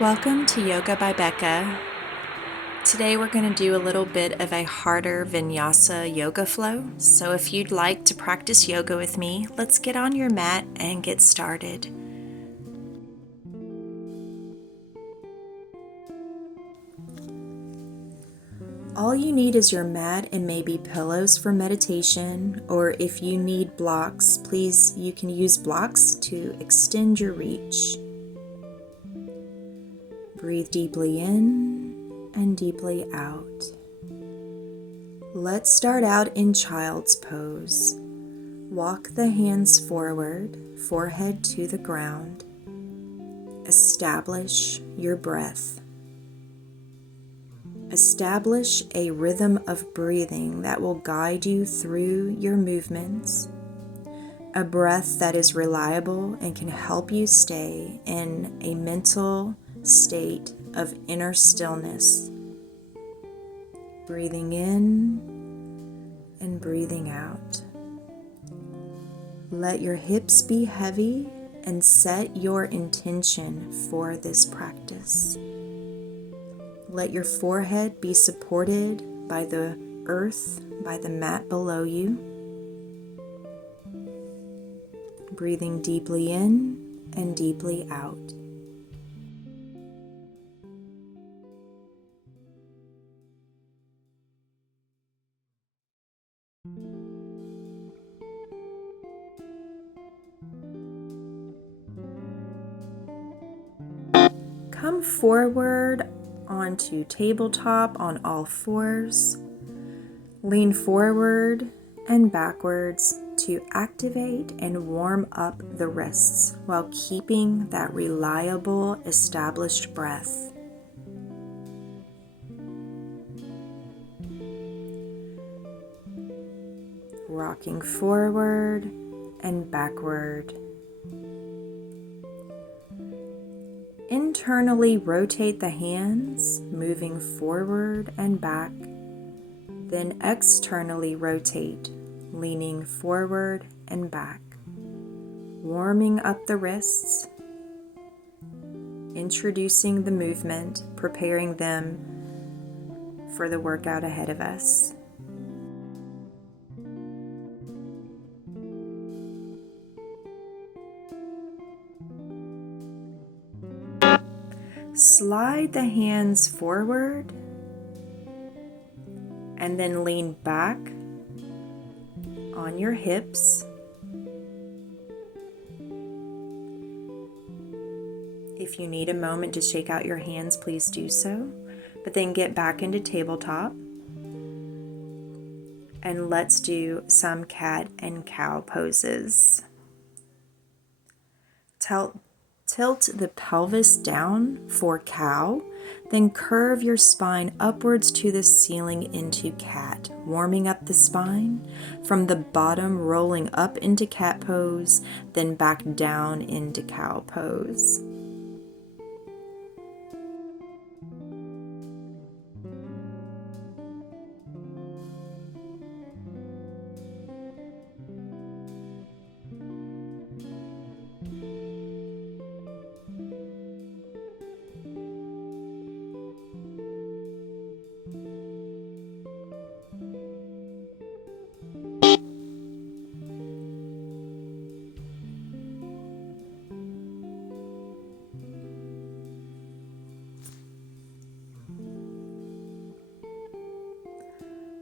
Welcome to Yoga by Beka. Today we're going to do a little bit of a harder Vinyasa yoga flow. So if you'd like to practice yoga with me, let's get on your mat and get started. All you need is your mat and maybe pillows for meditation, or if you need blocks, please, you can use blocks to extend your reach. Breathe deeply in and deeply out. Let's start out in child's pose. Walk the hands forward, forehead to the ground. Establish your breath. Establish a rhythm of breathing that will guide you through your movements. A breath that is reliable and can help you stay in a mental state of inner stillness. Breathing in and breathing out. Let your hips be heavy and set your intention for this practice. Let your forehead be supported by the earth, by the mat below you. Breathing deeply in and deeply out. Come forward onto tabletop on all fours. Lean forward and backwards to activate and warm up the wrists while keeping that reliable, established breath. Rocking forward and backward. Internally rotate the hands, moving forward and back. Then externally rotate, leaning forward and back. Warming up the wrists. Introducing the movement, preparing them for the workout ahead of us. Slide the hands forward and then lean back on your hips. If you need a moment to shake out your hands, please do so. But then get back into tabletop. And let's do some cat and cow poses. Tilt the pelvis down for cow, then curve your spine upwards to the ceiling into cat, warming up the spine. From the bottom, rolling up into cat pose, then back down into cow pose.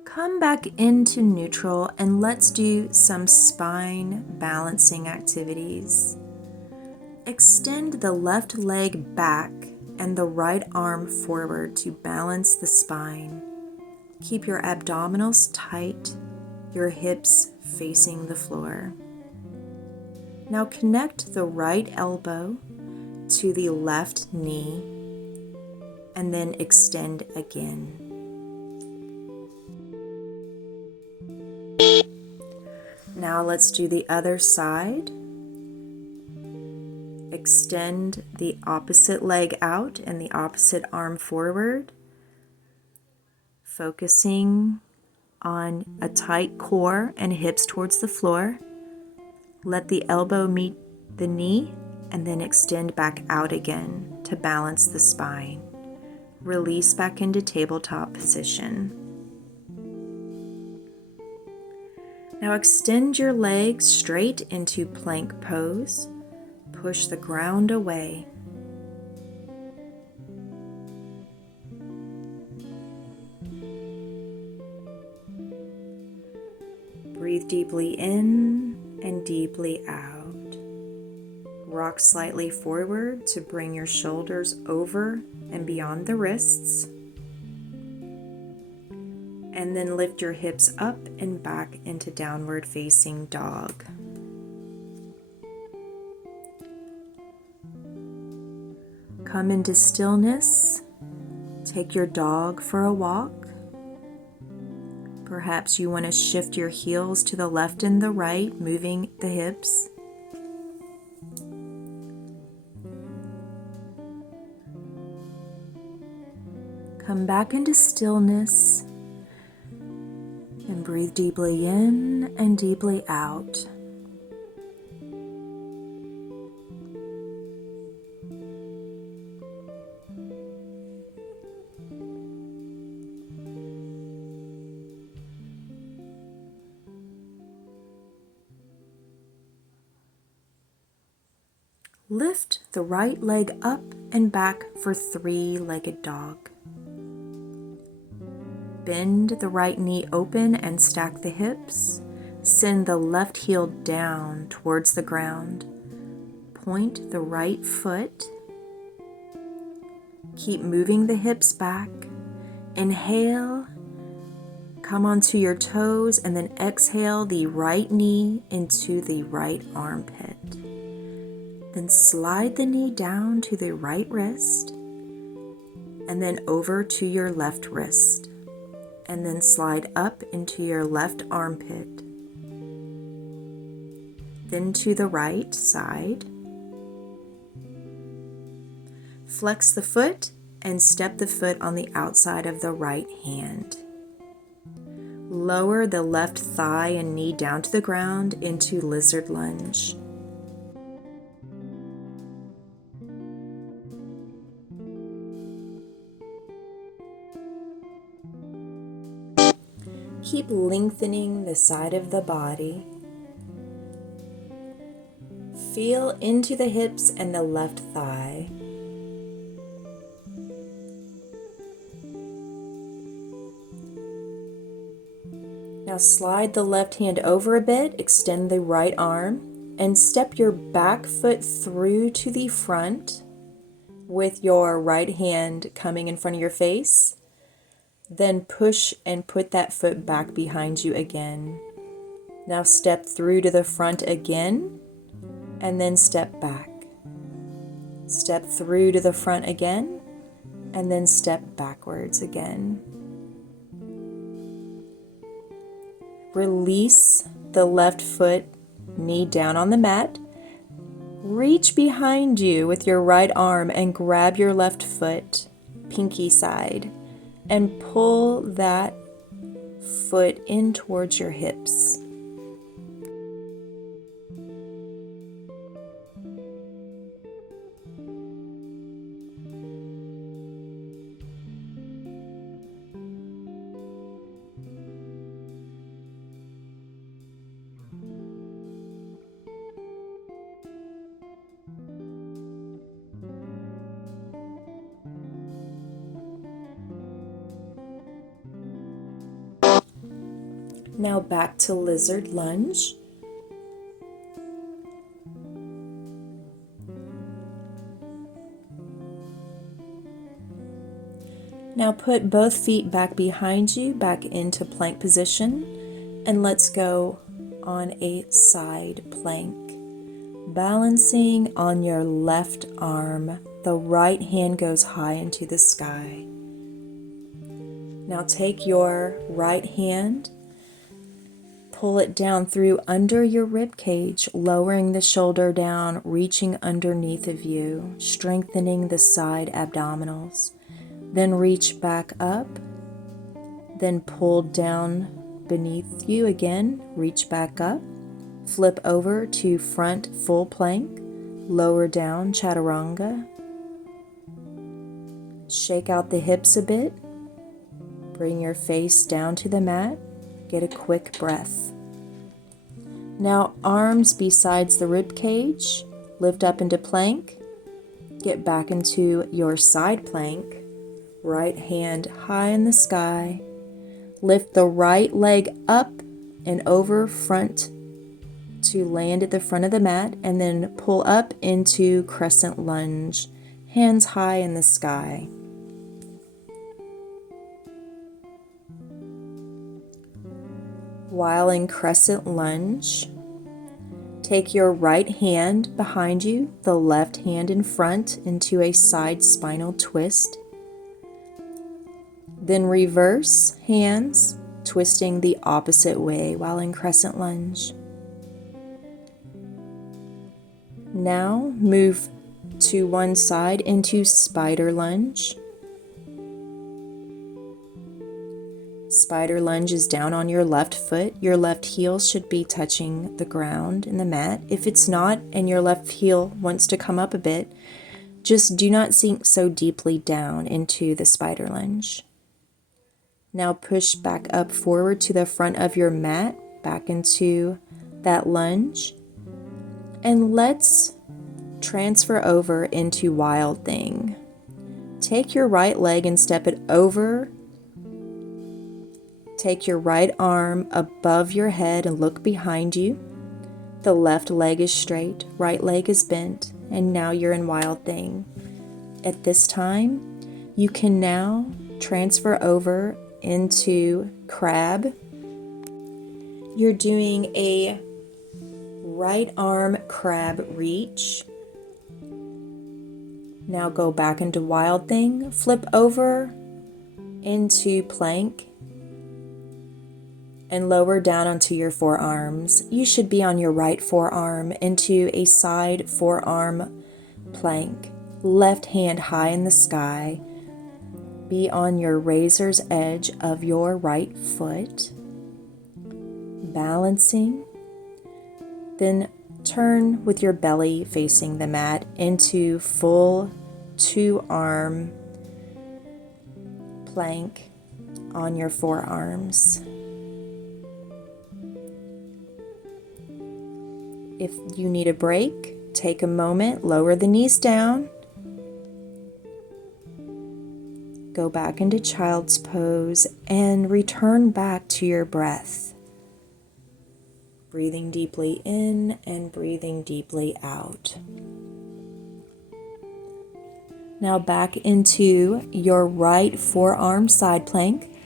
Come back into neutral and let's do some spine balancing activities. Extend the left leg back and the right arm forward to balance the spine. Keep your abdominals tight, your hips facing the floor. Now connect the right elbow to the left knee and then extend again. Now let's do the other side. Extend the opposite leg out and the opposite arm forward, focusing on a tight core and hips towards the floor. Let the elbow meet the knee and then extend back out again to to balance the spine. Release back into tabletop position. Now extend your legs straight into plank pose. Push the ground away. Breathe deeply in and deeply out. Rock slightly forward to bring your shoulders over and beyond the wrists. And then lift your hips up and back into downward facing dog. Come into stillness. Take your dog for a walk. Perhaps you want to shift your heels to the left and the right, moving the hips. Come back into stillness and breathe deeply in and deeply out. Lift the right leg up and back for three-legged dog. Bend the right knee open and stack the hips. Send the left heel down towards the ground. Point the right foot. Keep moving the hips back. Inhale. Come onto your toes and then exhale the right knee into the right armpit. Then slide the knee down to the right wrist and then over to your left wrist. And then slide up into your left armpit. Then to the right side. Flex the foot and step the foot on the outside of the right hand. Lower the left thigh and knee down to the ground into lizard lunge. Keep lengthening the side of the body. Feel into the hips and the left thigh. Now slide the left hand over a bit, extend the right arm, and step your back foot through to the front with your right hand coming in front of your face. Then push and put that foot back behind you again. Now step through to the front again, and then step back. Step through to the front again, and then step backwards again. Release the left foot, knee down on the mat. Reach behind you with your right arm and grab your left foot, pinky side, and pull that foot in towards your hips. Now back to lizard lunge. Now put both feet back behind you, back into plank position, and let's go on a side plank. Balancing on your left arm, the right hand goes high into the sky. Now take your right hand, pull it down through under your rib cage, lowering the shoulder down, reaching underneath of you, strengthening the side abdominals. Then reach back up, then pull down beneath you again, reach back up, flip over to front full plank, lower down chaturanga, Shake out the hips a bit. Bring your face down to the mat. Get a quick breath. Now arms besides the rib cage. Lift up into plank. Get back into your side plank. Right hand high in the sky. Lift the right leg up and over front to land at the front of the mat, and then pull up into crescent lunge, hands high in the sky. While in crescent lunge, take your right hand behind you, the left hand in front, into a side spinal twist. Then reverse hands, twisting the opposite way while in crescent lunge. Now move to one side into spider lunge. Spider lunge is down on your left foot. Your left heel should be touching the ground in the mat. If it's not and your left heel wants to come up a bit, just do not sink so deeply down into the spider lunge. Now push back up forward to the front of your mat, back into that lunge. And let's transfer over into Wild Thing. Take your right leg and step it over. Take your right arm above your head and look behind you. The left leg is straight, right leg is bent, and now you're in Wild Thing. At this time, you can now transfer over into Crab. You're doing a right arm crab reach. Now go back into Wild Thing, flip over into plank, and lower down onto your forearms. You should be on your right forearm into a side forearm plank. Left hand high in the sky. Be on your razor's edge of your right foot. Balancing. Then turn with your belly facing the mat into full 2-arm plank on your forearms. If you need a break, take a moment, lower the knees down. Go back into child's pose and return back to your breath. Breathing deeply in and breathing deeply out. Now back into your right forearm side plank.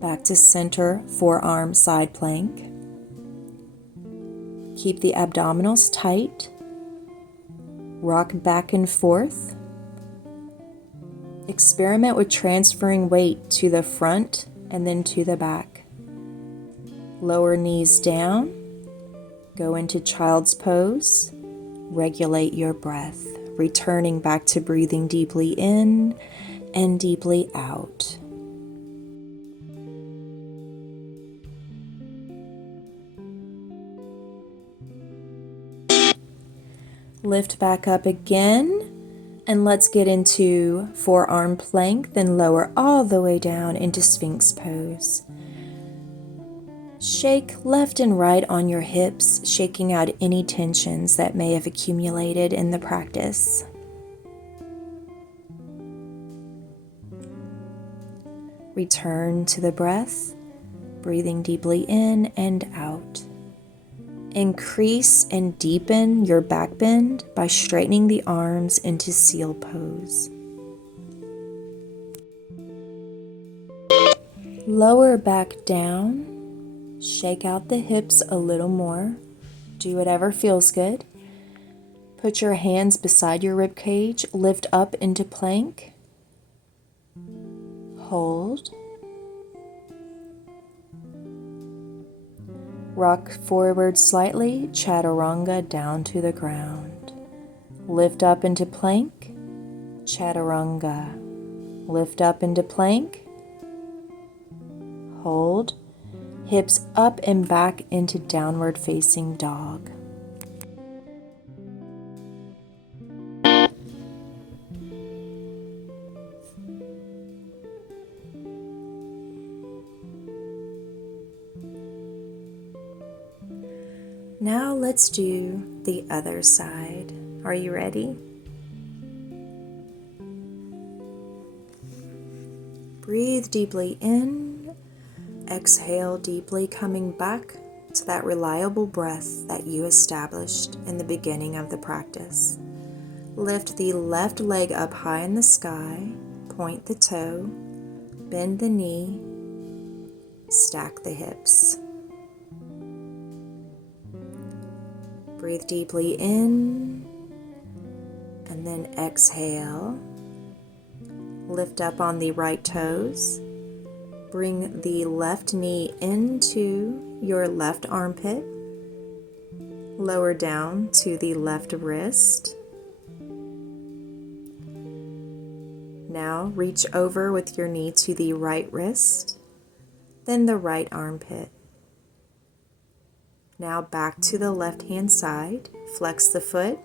Back to center forearm side plank. Keep the abdominals tight. Rock back and forth. Experiment with transferring weight to the front and then to the back. Lower knees down, go into child's pose, regulate your breath, returning back to breathing deeply in and deeply out. Lift back up again, and let's get into forearm plank, then lower all the way down into Sphinx pose. Shake left and right on your hips, shaking out any tensions that may have accumulated in the practice. Return to the breath, breathing deeply in and out. Increase and deepen your back bend by straightening the arms into seal pose. Lower back down. Shake out the hips a little more. Do whatever feels good. Put your hands beside your rib cage. Lift up into plank. Hold. Rock forward slightly. Chaturanga down to the ground. Lift up into plank. Chaturanga. Lift up into plank. Hold. Hips up and back into downward facing dog. Now let's do the other side. Are you ready? Breathe deeply in, exhale deeply, coming back to that reliable breath that you established in the beginning of the practice. Lift the left leg up high in the sky, point the toe, bend the knee, stack the hips. Breathe deeply in, and then exhale. Lift up on the right toes. Bring the left knee into your left armpit. Lower down to the left wrist. Now reach over with your knee to the right wrist, then the right armpit. Now back to the left hand side, flex the foot,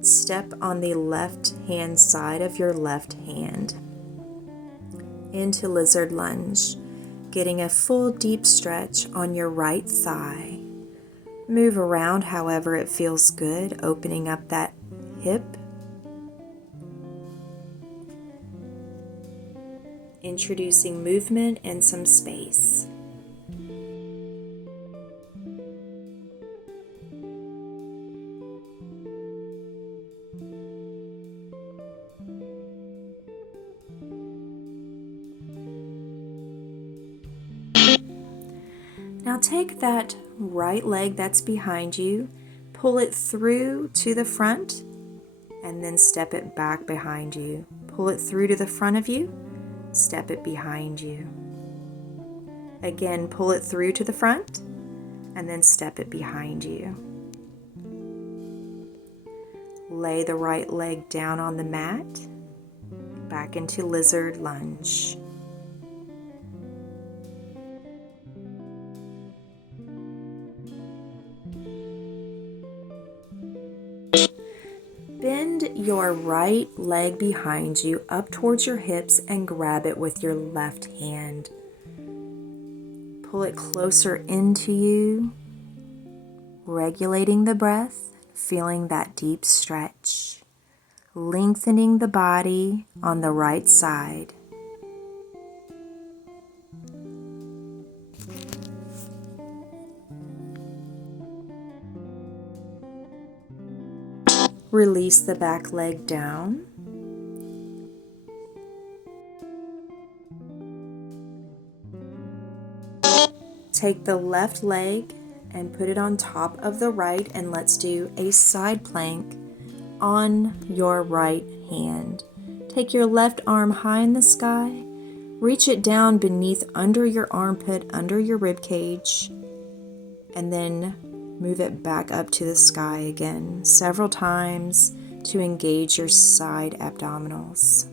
step on the left hand side of your left hand. Into lizard lunge, getting a full deep stretch on your right thigh. Move around however it feels good, opening up that hip. Introducing movement and some space. Now take that right leg that's behind you, pull it through to the front, and then step it back behind you. Pull it through to the front of you, step it behind you. Again, pull it through to the front, and then step it behind you. Lay the right leg down on the mat, back into lizard lunge. Bend your right leg behind you up towards your hips and grab it with your left hand. Pull it closer into you, regulating the breath, feeling that deep stretch, lengthening the body on the right side. Release the back leg down. Take the left leg and put it on top of the right, and let's do a side plank on your right hand. Take your left arm high in the sky, reach it down beneath under your armpit, under your rib cage, and then move it back up to the sky again several times to engage your side abdominals.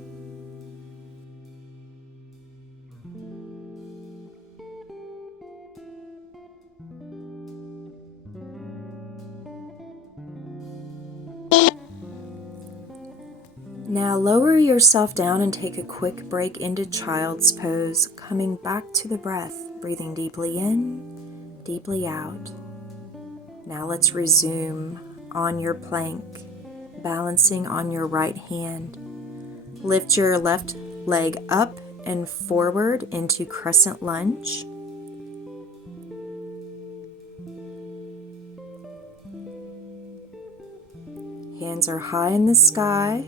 Now lower yourself down and take a quick break into child's pose, coming back to the breath, breathing deeply in, deeply out. Now let's resume on your plank, balancing on your right hand. Lift your left leg up and forward into crescent lunge. Hands are high in the sky,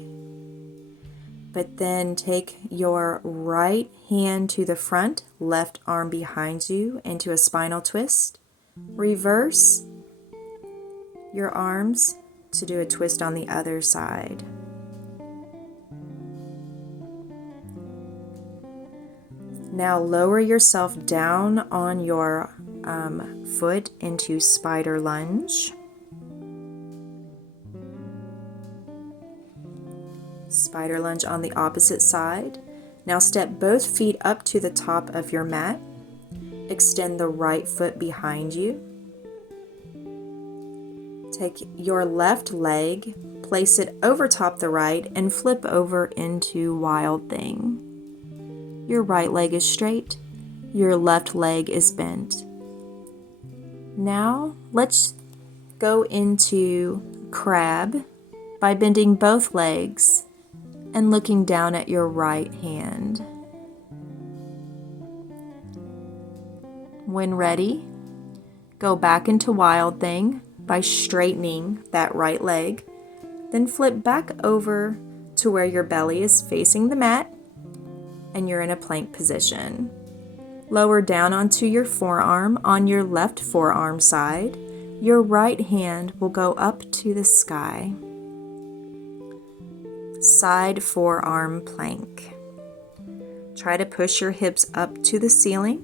but then take your right hand to the front, left arm behind you into a spinal twist. Reverse your arms to do a twist on the other side. Now lower yourself down on your foot into spider lunge. Spider lunge on the opposite side. Now step both feet up to the top of your mat. Extend the right foot behind you. Take your left leg, place it over top the right, and flip over into Wild Thing. Your right leg is straight, your left leg is bent. Now let's go into crab by bending both legs and looking down at your right hand. When ready, go back into wild thing by straightening that right leg, then flip back over to where your belly is facing the mat and you're in a plank position. Lower down onto your forearm on your left forearm side. Your right hand will go up to the sky. Side forearm plank. Try to push your hips up to the ceiling.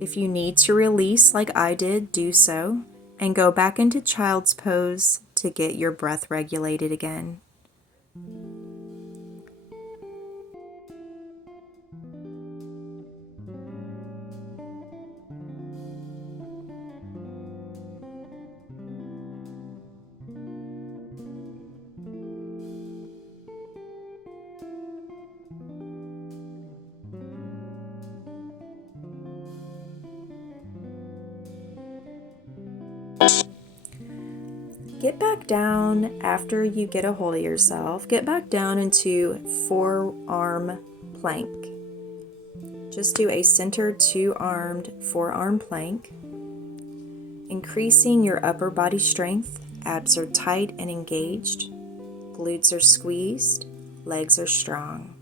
If you need to release like I did, do so, and go back into child's pose to get your breath regulated again. Get back down after you get a hold of yourself. Get back down into forearm plank. Just do a center two-armed forearm plank. Increasing your upper body strength. Abs are tight and engaged. Glutes are squeezed. Legs are strong.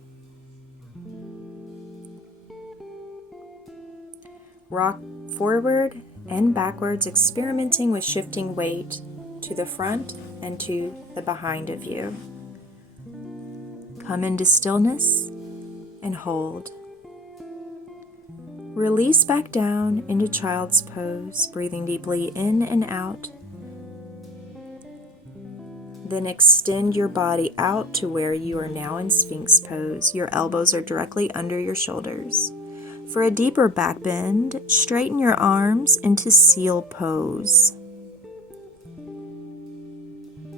Rock forward and backwards, experimenting with shifting weight to the front and to the behind of you. Come into stillness and hold. Release back down into child's pose, breathing deeply in and out. Then extend your body out to where you are now in Sphinx pose. Your elbows are directly under your shoulders. For a deeper back bend, straighten your arms into seal pose.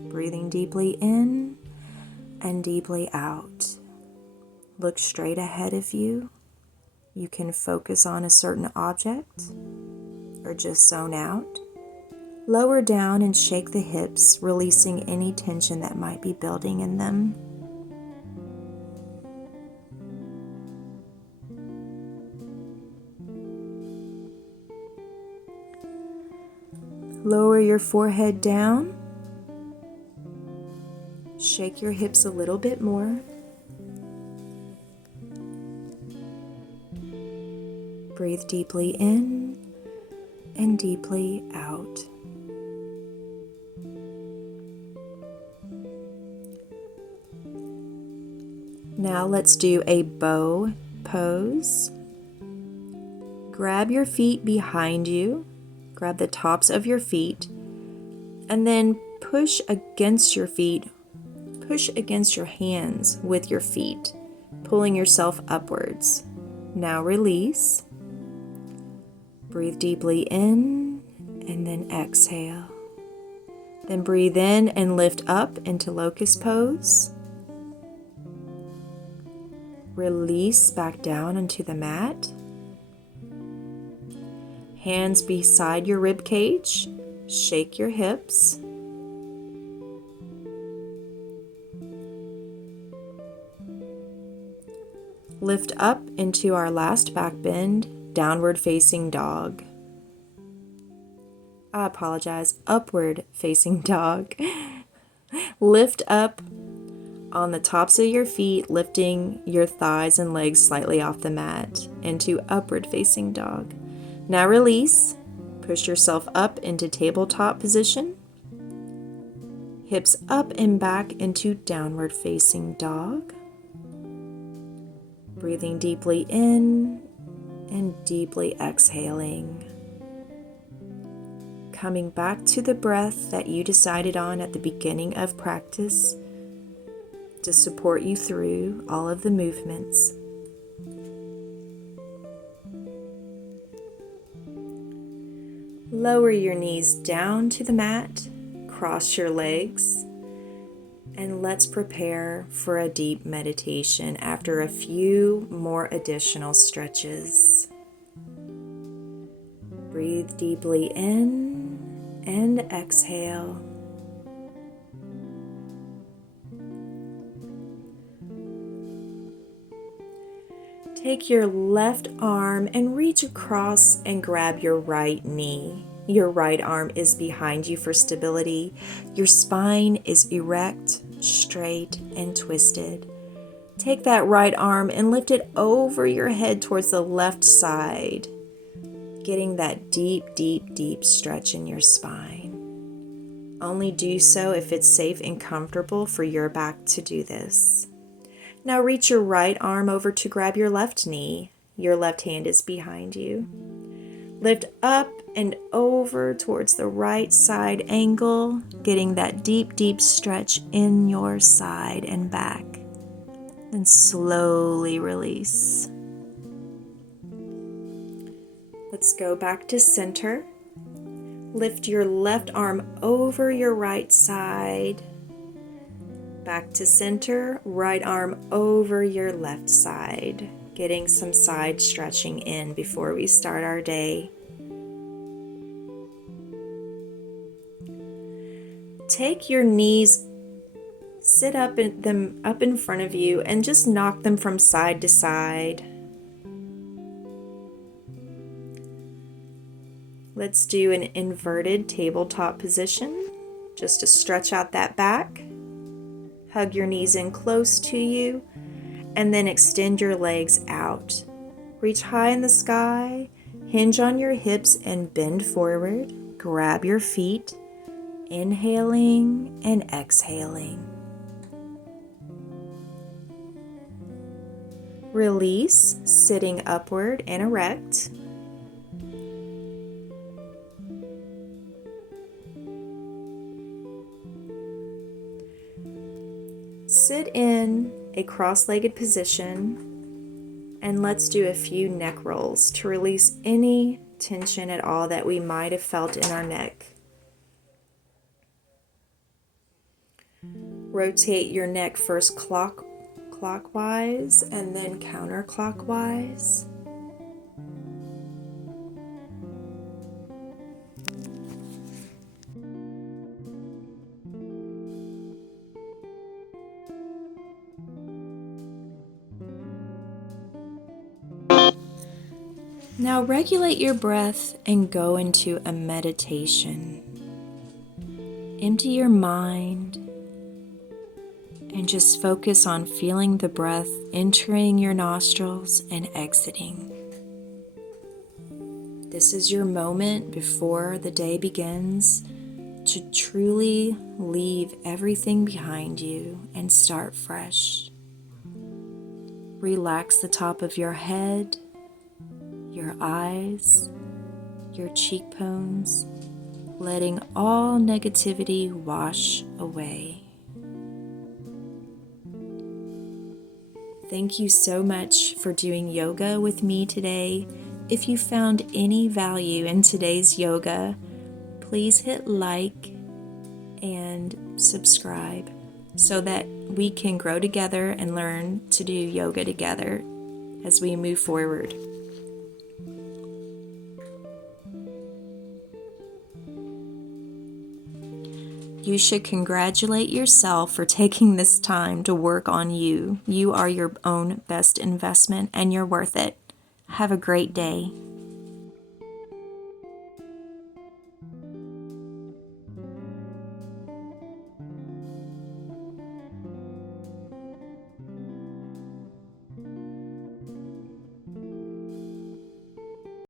Breathing deeply in and deeply out. Look straight ahead of you. You can focus on a certain object or just zone out. Lower down and shake the hips, releasing any tension that might be building in them. Lower your forehead down. Shake your hips a little bit more. Breathe deeply in and deeply out. Now let's do a bow pose. Grab your feet behind you. Grab the tops of your feet and then push against your feet. Push against your hands with your feet, pulling yourself upwards. Now release. Breathe deeply in and then exhale. Then breathe in and lift up into locust pose. Release back down into the mat. Hands beside your rib cage. Shake your hips. Lift up into our last back bend, downward facing dog. I apologize, upward facing dog. Lift up on the tops of your feet, lifting your thighs and legs slightly off the mat into upward facing dog. Now release. Push yourself up into tabletop position. Hips up and back into downward facing dog. Breathing deeply in and deeply exhaling. Coming back to the breath that you decided on at the beginning of practice to support you through all of the movements. Lower your knees down to the mat, cross your legs, and let's prepare for a deep meditation after a few more additional stretches. Breathe deeply in and exhale. Take your left arm and reach across and grab your right knee. Your right arm is behind you for stability. Your spine is erect, straight, and twisted. Take that right arm and lift it over your head towards the left side, getting that deep, deep, deep stretch in your spine. Only do so if it's safe and comfortable for your back to do this. Now reach your right arm over to grab your left knee. Your left hand is behind you. Lift up and over towards the right side angle, getting that deep, deep stretch in your side and back. And slowly release. Let's go back to center. Lift your left arm over your right side. Back to center, right arm over your left side, getting some side stretching in before we start our day. Take your knees, sit up in front of you and just knock them from side to side. Let's do an inverted tabletop position, just to stretch out that back. Hug your knees in close to you, and then extend your legs out. Reach high in the sky, hinge on your hips and bend forward. Grab your feet, inhaling and exhaling. Release, sitting upward and erect. Sit in a cross-legged position and let's do a few neck rolls to release any tension at all that we might have felt in our neck. Rotate your neck first clockwise and then counterclockwise. Now regulate your breath and go into a meditation. Empty your mind and just focus on feeling the breath entering your nostrils and exiting. This is your moment before the day begins to truly leave everything behind you and start fresh. Relax the top of your head, your eyes, your cheekbones, letting all negativity wash away. Thank you so much for doing yoga with me today. If you found any value in today's yoga, please hit like and subscribe so that we can grow together and learn to do yoga together as we move forward. You should congratulate yourself for taking this time to work on you. You are your own best investment and you're worth it. Have a great day.